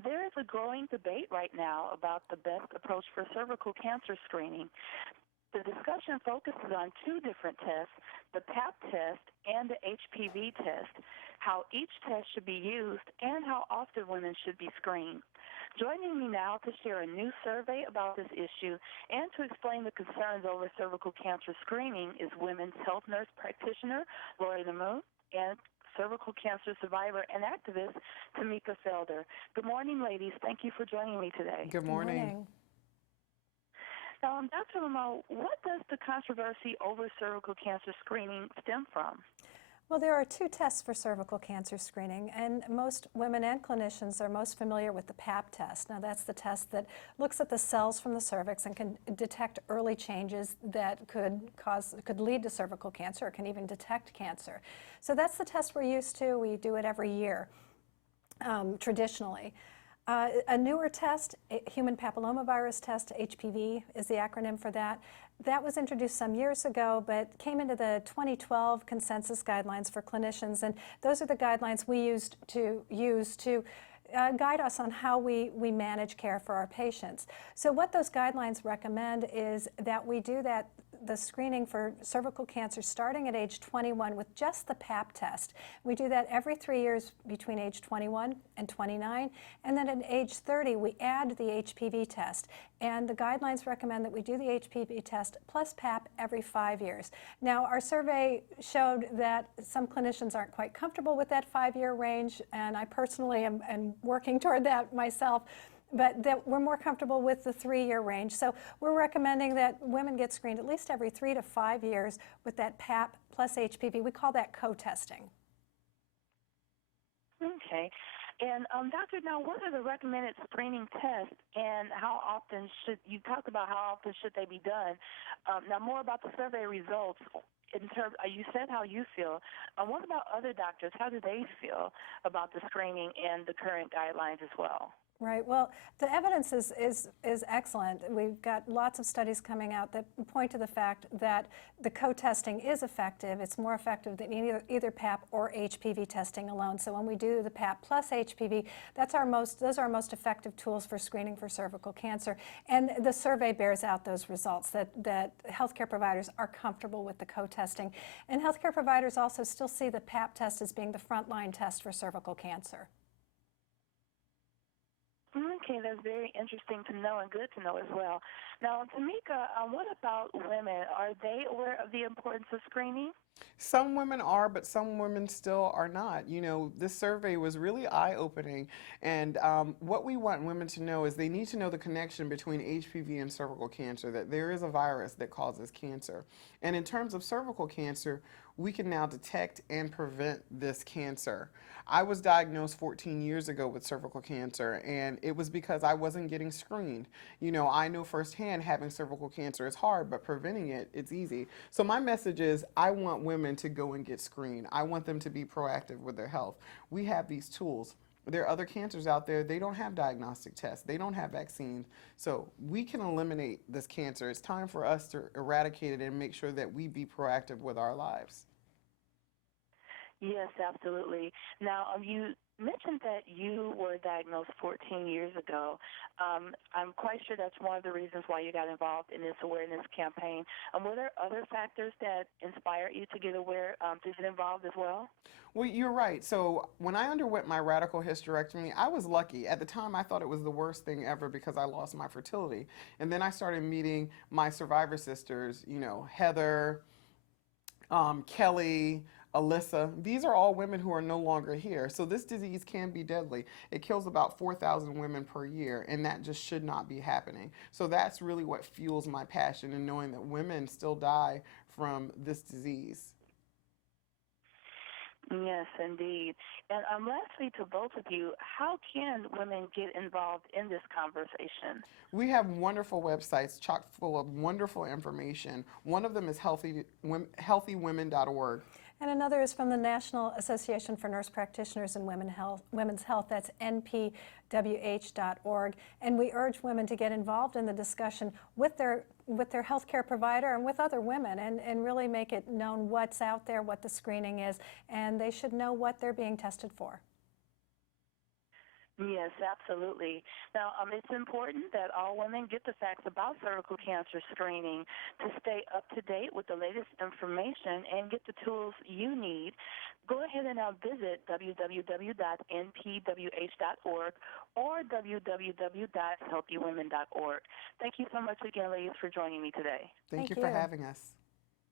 There is a growing debate right now about the best approach for cervical cancer screening. The discussion focuses on two different tests, the PAP test and the HPV test, how each test should be used, and how often women should be screened. Joining me now to share a new survey about this issue and to explain the concerns over cervical cancer screening is women's health nurse practitioner Lori Lamoon and cervical cancer survivor and activist Tamika Felder. Good morning, ladies. Thank you for joining me today. Good morning. Dr. Lamoon, what does the controversy over cervical cancer screening stem from? Well, there are two tests for cervical cancer screening, and most women and clinicians are most familiar with the PAP test. Now, that's the test that looks at the cells from the cervix and can detect early changes that could lead to cervical cancer, or can even detect cancer. So that's the test we're used to. We do it every year, traditionally. A newer test, human papillomavirus test, HPV is the acronym for that. That was introduced some years ago, but came into the 2012 consensus guidelines for clinicians, and those are the guidelines we used to use to guide us on how we manage care for our patients. So what those guidelines recommend is that we do the screening for cervical cancer starting at age 21 with just the PAP test. We do that every 3 years between age 21 and 29, and then at age 30 we add the HPV test. And the guidelines recommend that we do the HPV test plus PAP every 5 years. Now, our survey showed that some clinicians aren't quite comfortable with that 5-year range, and I personally am working toward that myself, but that we're more comfortable with the 3-year range. So we're recommending that women get screened at least every 3 to 5 years with that PAP plus HPV. We call that co-testing. Okay. And doctor, now what are the recommended screening tests, and how often you talked about how often should they be done? Now more about the survey results. In terms, you said how you feel. What about other doctors? How do they feel about the screening and the current guidelines as well? Right. Well, the evidence is excellent. We've got lots of studies coming out that point to the fact that the co-testing is effective. It's more effective than either PAP or HPV testing alone. So when we do the PAP plus HPV, those are our most effective tools for screening for cervical cancer. And the survey bears out those results, that healthcare providers are comfortable with the co-testing. And healthcare providers also still see the PAP test as being the frontline test for cervical cancer. Okay, that's very interesting to know and good to know as well. Now, Tamika, what about women? Are they aware of the importance of screening? Some women are, but some women still are not. You know, this survey was really eye-opening, and what we want women to know is they need to know the connection between HPV and cervical cancer, that there is a virus that causes cancer. And in terms of cervical cancer, we can now detect and prevent this cancer. I was diagnosed 14 years ago with cervical cancer, and it was because I wasn't getting screened. You know, I know firsthand having cervical cancer is hard, but preventing it, it's easy. So my message is I want women to go and get screened. I want them to be proactive with their health. We have these tools. There are other cancers out there, they don't have diagnostic tests, they don't have vaccines. So we can eliminate this cancer. It's time for us to eradicate it and make sure that we be proactive with our lives. Yes, absolutely. Now, you mentioned that you were diagnosed 14 years ago. I'm quite sure that's one of the reasons why you got involved in this awareness campaign. Were there other factors that inspired you to get involved as well? Well, you're right. So when I underwent my radical hysterectomy, I was lucky. At the time, I thought it was the worst thing ever because I lost my fertility. And then I started meeting my survivor sisters, you know, Heather, Kelly, Alyssa. These are all women who are no longer here. So this disease can be deadly. It kills about 4,000 women per year, and that just should not be happening. So that's really what fuels my passion in knowing that women still die from this disease. Yes, indeed. And lastly, to both of you, how can women get involved in this conversation? We have wonderful websites chock full of wonderful information. One of them is healthywomen.org. And another is from the National Association for Nurse Practitioners in Women's Health. That's npwh.org. And we urge women to get involved in the discussion with their healthcare provider and with other women, and really make it known what's out there, what the screening is, and they should know what they're being tested for. Yes, absolutely. Now, it's important that all women get the facts about cervical cancer screening to stay up to date with the latest information and get the tools you need. Go ahead and now visit www.npwh.org or www.healthywomen.org. Thank you so much again, ladies, for joining me today. Thank you Thank for you. having us.